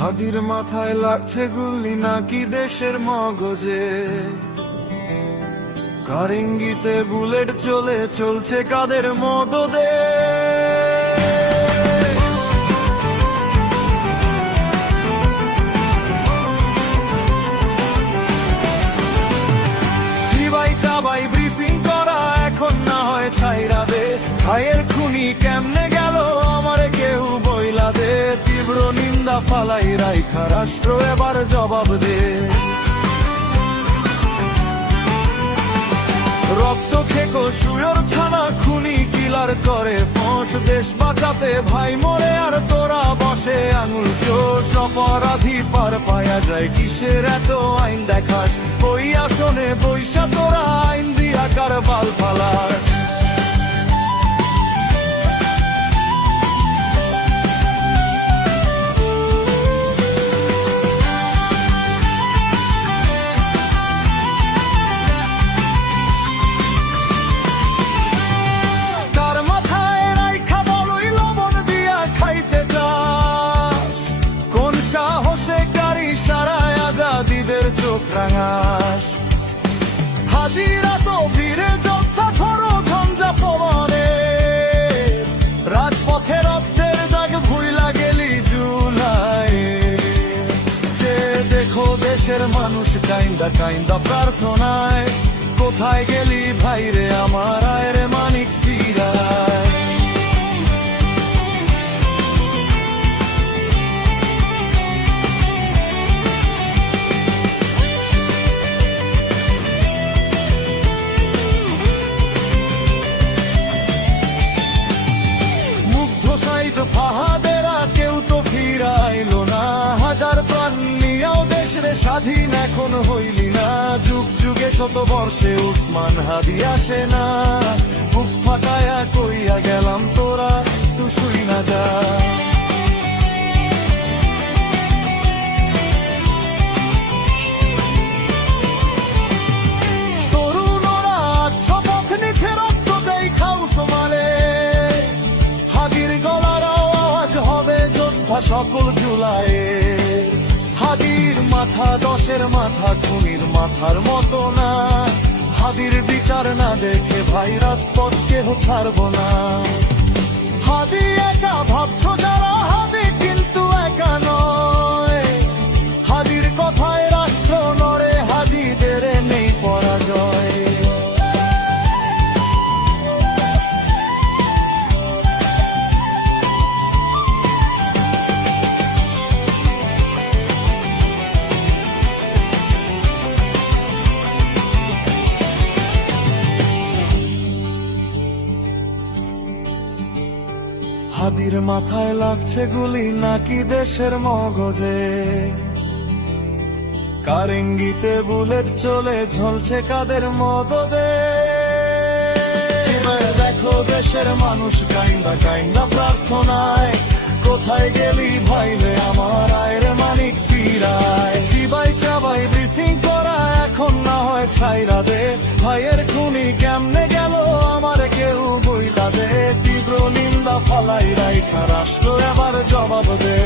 হাদির মাথায় লাগছে গুলি নাকি দেশের মগজে, কার ইঙ্গিতে বুলেট চলছে কাদের মদদে। চিবাই চাবাই ব্রিফিং করা এখন না হয় ছাইরা দে, ভাইয়ের খুনি কেমনে গেল আমারে কেউ বইলা দে। তীব্র নিন্দা ফালাই রাইখা রাষ্ট্র এবার জবাব দে। রক্ত খেকো শুয়োর ছানা খুনি কিলার করে ফোঁস, দেশ বাঁচাতে ভাই মরে আর তোরা বসে আঙুল চোষ। অপরাধী পার পায়া যায় কিসের এত আইন দেখাস, ওই আসনে বৈশা তোরা আইন দিয়া কার বাল ফালাস। হাদিরা তো ভিড়ে যোদ্ধা ধরো ঝঞ্ঝা পবনে, রাজপথে রক্তের দাগ ভুইলা গেলি জুলাই। যে দেখো দেশের মানুষ কাইন্দা কাইন্দা প্রার্থনায়, কোথায় গেলি ভাইরে আমার আয়ের মানিক ফিরায়। ফাহাদেরা কেউ তো ফিরাইলো না, হাজার প্রাণ নিয়েও দেশরে স্বাধীন এখন হইলি না। যুগ যুগে শত বর্ষে উসমান হাদি আসে না, বুক ফাটায়া কইয়া গেলাম তোরা তুই শুই না যা। তরুণরা শপথ নিচ্ছে রক্ত দেই খাও সমালে, হাদির গলার আওয়াজ হবে যোদ্ধা সকল জুলাইয়ে। হাদির মাথা দশের মাথা খুনির মাথার মতো না, হাদির বিচার না দেখে ভাই রাজপথ কেহ ছাড়ব না। হাদি একা ভাবছো যারা, হাদি কিন্তু একা নয়। হাদির কথায় রাষ্ট্র নড়ে, হাদিদের নেই পরাজয়। হাদির মাথায় লাগছে গুলি নাকি দেশের মগজে, কার ইঙ্গিতে বুলেট ঝলছে কাদের মদদে। দেখো দেশের মানুষ কাইন্দা কাইন্দা প্রার্থনায়, কোথায় গেলি ভাইরে আমার আয়ের মানিক ফিরায়। চিবাই চাবাই ব্রিফিং করা এখন না হয় ছাইরা দে, ভাইয়ের খুনি কেমনে গেল আমার কেউ বইলা দে। তীব্র নিন্দা ফালাই রাইখা রাষ্ট্র এবার জবাব দে।